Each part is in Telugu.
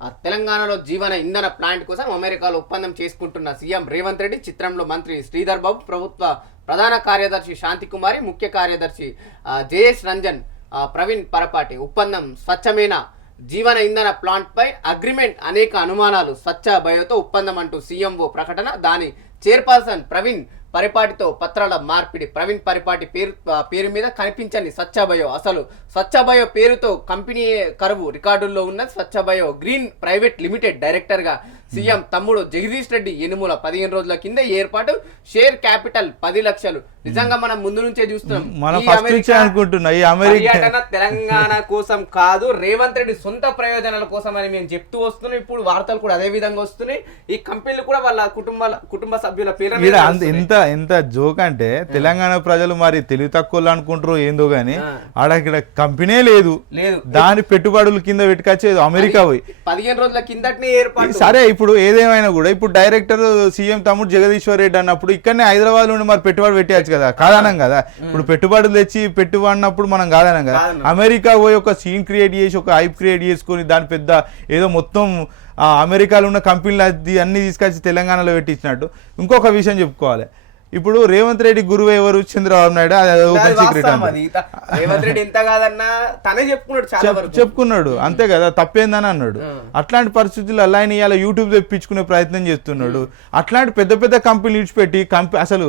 ఆ, తెలంగాణలో జీవన ఇంధన ప్లాంట్ కోసం అమెరికాలో ఒప్పందం చేసుకుంటున్న సీఎం రేవంత్ రెడ్డి చిత్రంలో మంత్రి శ్రీధర్ బాబు ప్రభుత్వ ప్రధాన కార్యదర్శి శాంతికుమారి ముఖ్య కార్యదర్శి జేఎస్ జయేష్ రంజన్ ప్రవీణ్ పరపాటి. ఒప్పందం స్వచ్ఛమైన? జీవన ఇంధన ప్లాంట్పై అగ్రిమెంట్ అనేక అనుమానాలు. స్వచ్ఛ బయోతో ఒప్పందం అంటూ సీఎంఓ ప్రకటన. దాని చైర్పర్సన్ ప్రవీణ్ పరిపాటితో పత్రాల మార్పిడి. ప్రవీణ్ పరిపాటి పేరు పేరు మీద కనిపించని స్వచ్ఛభయో అసలు స్వచ్ఛభయో పేరుతో కంపెనీ కరువు. రికార్డుల్లో ఉన్న స్వచ్ఛభయో గ్రీన్ ప్రైవేట్ లిమిటెడ్ డైరెక్టర్గా సీఎం తమ్ముడు జగదీష్ రెడ్డి ఎనుముల పదిహేను రోజుల కింద ఏర్పాటు షేర్ క్యాపిటల్ పది లక్షలు. నిజంగా మనం ముందు నుంచే చూస్తున్నాం. పర్యటన తెలంగాణ కోసం కాదు రేవంత్ రెడ్డి సొంత ప్రయోజనాల కోసం అని మేము చెప్తూ వస్తున్నాం. ఇప్పుడు వార్తలు కూడా అదే విధంగా వస్తున్నాయి. ఈ కంపెనీలు కూడా వాళ్ళ కుటుంబాల కుటుంబ సభ్యుల పేరు ఎంత ఎంత జోక్ అంటే తెలంగాణ ప్రజలు మరి తెలివి తక్కువ అనుకుంటారో ఏందో గానీ. ఆడ ఇక్కడ కంపెనీ లేదు. లేదు. దాని పెట్టుబడులు కింద పెట్టుకొచ్చేది అమెరికా పోయి. పదిహేను రోజుల కిందటనే ఏర్పాటు. సరే ఇప్పుడు ఏదేమైనా కూడా ఇప్పుడు డైరెక్టర్ సీఎం తమ్ముడు జగదీశ్వర్ రెడ్డి అన్నప్పుడు ఇక్కడనే హైదరాబాద్ నుండి మరి పెట్టుబడి పెట్టచ్చు కదా కాదనం కదా. ఇప్పుడు పెట్టుబడులు తెచ్చి పెట్టుబడినప్పుడు మనం కాదనం కదా. అమెరికా పోయి ఒక సీన్ క్రియేట్ చేసి ఒక హైప్ క్రియేట్ చేసుకొని దాని పెద్ద ఏదో మొత్తం అమెరికాలో ఉన్న కంపెనీలు అన్ని తీసుకొచ్చి తెలంగాణలో పెట్టించినట్టు. ఇంకొక విషయం చెప్పుకోవాలి. ఇప్పుడు రేవంత్ రెడ్డి గురువు ఎవరు? చంద్రబాబు నాయుడు. అది ఓపెన్ సీక్రెట్ రేవంత్ రెడ్డి ఎంత కాదన్నా తనే చెప్పుకున్నాడు చాలా వరకు. చెప్పుకున్నాడు. అంతే కదా తప్పేందని అన్నాడు. అట్లాంటి పరిస్థితుల్లో అలా ఆయన ఇవాళ యూట్యూబ్ తెప్పించుకునే ప్రయత్నం చేస్తున్నాడు. అట్లాంటి పెద్ద పెద్ద కంపెనీలు విడిచిపెట్టి కంపెనీ అసలు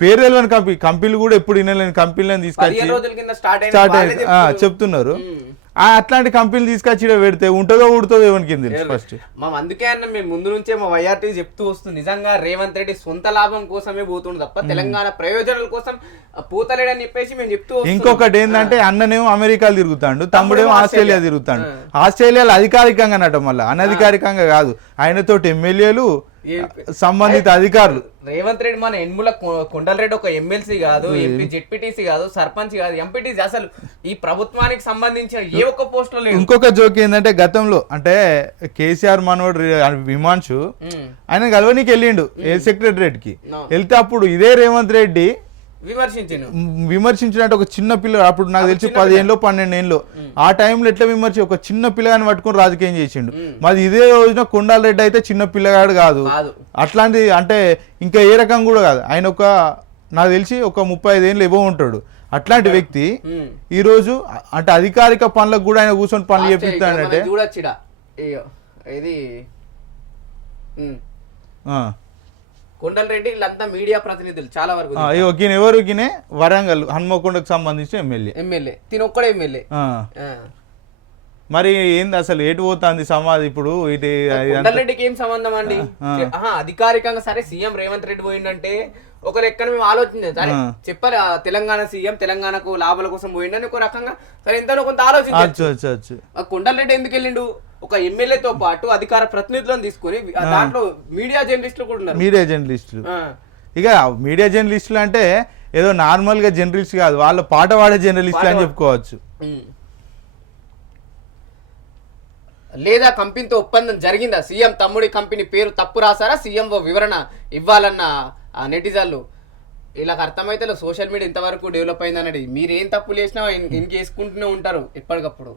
పేరు తెలియని కంపెనీ కంపెనీలు కూడా ఎప్పుడు వినలేని కంపెనీలను తీసుకొచ్చి స్టార్ట్ ఆ, చెప్తున్నారు. అట్లాంటి కంపెనీలు తీసుకొచ్చి పెడితే ఉంటుందో ఉడుతుందో ఎవరికి ఫస్ట్ మా అందుకే అన్న మేము ముందు నుంచే మా వైఆర్టీ చెప్తూ వస్తుంది నిజంగా రేవంత్ రెడ్డి సొంత లాభం కోసమే పోతుండు తప్ప తెలంగాణ ప్రయోజనాల కోసం పోతలేడని చెప్పేసి మేము చెప్తూ. ఇంకొకటి ఏంటంటే అన్ననేమో అమెరికాలో తిరుగుతాడు తమ్ముడేమో ఆస్ట్రేలియా. తిరుగుతాడు. ఆస్ట్రేలియాలో అధికారికంగా నట మళ్ళీ అనధికారికంగా కాదు. ఆయనతోటి ఎమ్మెల్యేలు సంబంధిత అధికారులు. రేవంత్ రెడ్డి మన ఎన్ముల కొ- కొండలరెడ్డి ఒక ఎమ్మెల్సీ కాదు ఎంపీ జెడ్పీటీసీ కాదు సర్పంచ్ కాదు ఎంపీటీసీ అసలు ఈ ప్రభుత్వానికి సంబంధించిన ఏ ఒక్క పోస్ట్లో లేదు ఇంకొక జోక్ ఏంటంటే గతంలో అంటే కేసీఆర్ మనోడు విమాన్షు. ఆయన కలవనీకి వెళ్ళిండు ఏ సెక్రటరేట్కి. వెళ్తే అప్పుడు ఇదే రేవంత్ రెడ్డి విమర్శించను విమర్శించినట్టు ఒక చిన్న పిల్ల అప్పుడు నాకు తెలిసి పదిహేనులో పన్నెండేళ్ళు. ఆ టైంలో ఎట్లా విమర్శి ఒక చిన్న పిల్లగాని పట్టుకొని రాజకీయం చేసిండు. మరి ఇదే రోజున కొండాల రెడ్డి అయితే చిన్న పిల్లగాడు కాదు. అట్లాంటి అంటే ఇంకా ఏ రకం కూడా కాదు. ఆయన ఒక నాకు తెలిసి ఒక ముప్పై ఐదేళ్ళు ఇవ్వ ఉంటాడు. అట్లాంటి వ్యక్తి. ఈ రోజు అంటే అధికారిక పనులకు కూడా ఆయన కూర్చొని పనులు చేపిస్తాడంటే ఇది ఉమ్. ఆ. కొండలరెడ్డి వీళ్ళంతా మీడియా ప్రతినిధులు చాలా వరకు ఈయన ఎవరు ఈయన? వరంగల్ హన్మకొండకు సంబంధించిన ఎమ్మెల్యే. ఎమ్మెల్యే. తిని ఒక్కడే ఎమ్మెల్యే. మరి ఏంది అసలు ఎటు పోతుంది సమాధి ఇప్పుడు? ఇటు కొండలరెడ్డికి ఏం సంబంధం అండి? అధికారికంగా సరే సీఎం రేవంత్ రెడ్డి పోయిందంటే ఒక లెక్కన మేము ఆలోచించాం. సరే ఆ. తెలంగాణ సీఎం తెలంగాణకు లాభాల కోసం పోయిండని ఒక రకంగా సరే ఎంతనో కొంత అచ్చు అచ్చు కొండలరెడ్డి ఎందుకు వెళ్ళిండు? ఒక ఎమ్మెల్యేతో పాటు అధికార ప్రతినిధులను తీసుకొని దాంట్లో మీడియా జర్నలిస్టులు కూడా ఉన్నారు. మీడియా జర్నలిస్టులు. ఇక మీడియా జర్నలిస్టులు అంటే ఏదో నార్మల్గా జర్నలిస్ట్ కాదు వాళ్ళు పాట పాడే జర్నలిస్టులు అని చెప్పుకోవచ్చు. లేదా కంపెనీతో ఒప్పందం జరిగిందా? సీఎం తమ్ముడి కంపెనీ పేరు తప్పు రాసారా? సీఎం ఓ వివరణ ఇవ్వాలన్న నెటిజన్లు. వీళ్ళకి అర్థమైతే సోషల్ మీడియా ఇంతవరకు డెవలప్ అయిందన్నది మీరు ఏం తప్పులు చేసినా ఇన్- ఇంకేసుకుంటూనే ఉంటారు ఎప్పటికప్పుడు.